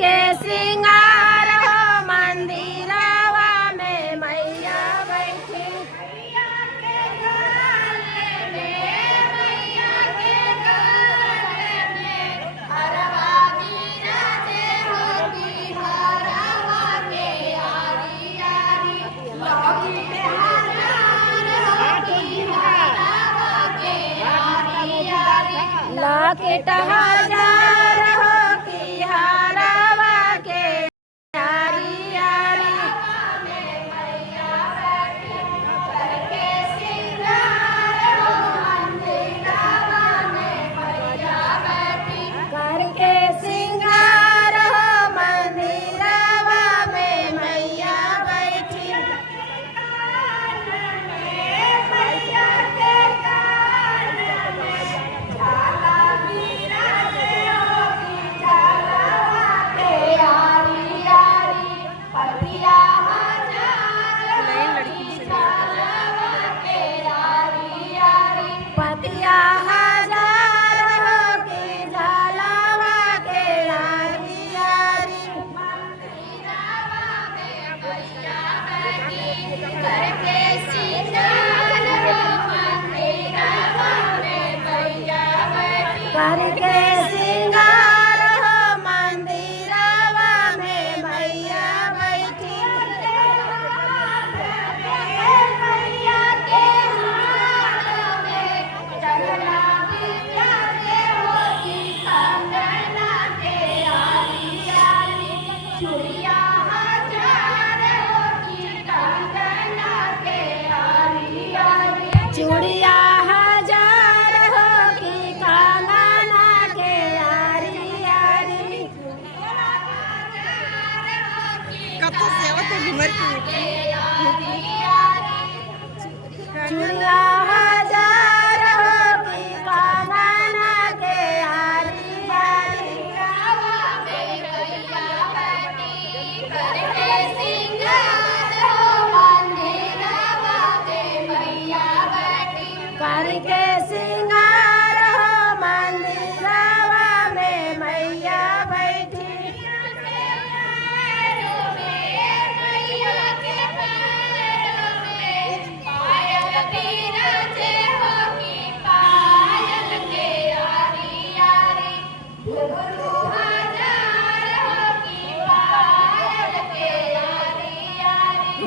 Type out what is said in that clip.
करके सिंगार हो मंदिरवा में मैया बैठी। मैया के गले में, मैया के गले में हरवा बिराजे हो बिहारवा के आरी आरी। लौकित हजार हो बिहारवा के आरी आरी। लौकित हजार हो बिहारवा के आरी आरी। मैया बैठी करके सिंगार हो मंदिरवा में मैया बैठी। करके सिंगार हो मंदिरवा में मैया बैठी। मैया के कान में झाला बिराजे हो बिचारवा के आरी आरी। पतिया हजार हो बिचारवा के आरी आरी। पतिया हजार हो बिचारवा के आरी आरी। मंदिरवा में मैया बैठी करके सिंगार हो मंदिरवा में मैया बैठी। करके सिंगार हो मंदिरवा में मैया बैठी। मैया के हाथ में चंदना बिराजे हो कंगना के आरी आरी। चूड़िया हजार हो कंगना के आरी आरी। चूड़िया हजार हो कंगना के आरी आरी। कतो सेवा तो घुमर की चूड़िया हजार हो कंगना के आरी आरी। करके सिंगार हो मंदिरवा में मैया बैठी। करके सिंगार हो मंदिरवा में मैया बैठी। मैया के पैरों में पायल बिराजे हो पायल के आरी आरी। घुंघरू हजार हो पायल के आरी आरी।